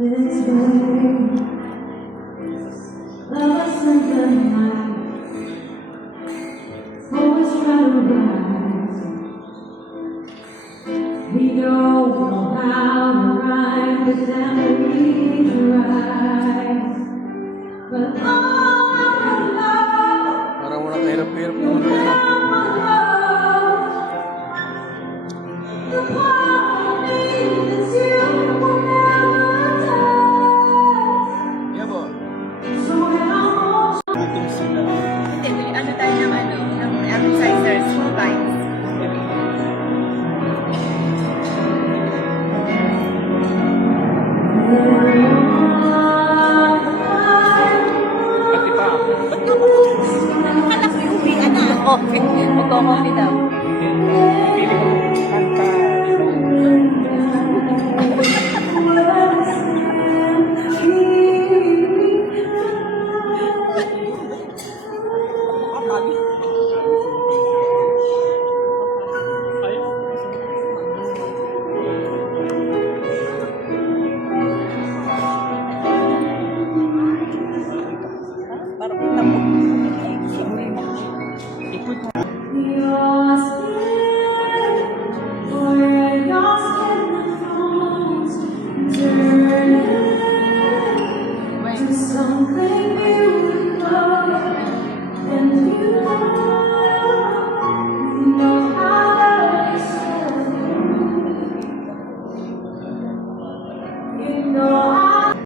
this way. Lovers in the night, always try to rise. We don't know how to rhyme, but then we try. But all our love, Parang wala kahirap-hirap naman all ito. our love, the part of me that you will never touch. Yabo. So when I'm all Gutom sila. Hindi, ano tayo ng appetizers, full bites. Pati pa. Akala ko yung uwi, coffee. Magko-coffee daw. Pili ko. Kanta. Parang kita mo. your skin, where your skin flows, turn it to something beautiful.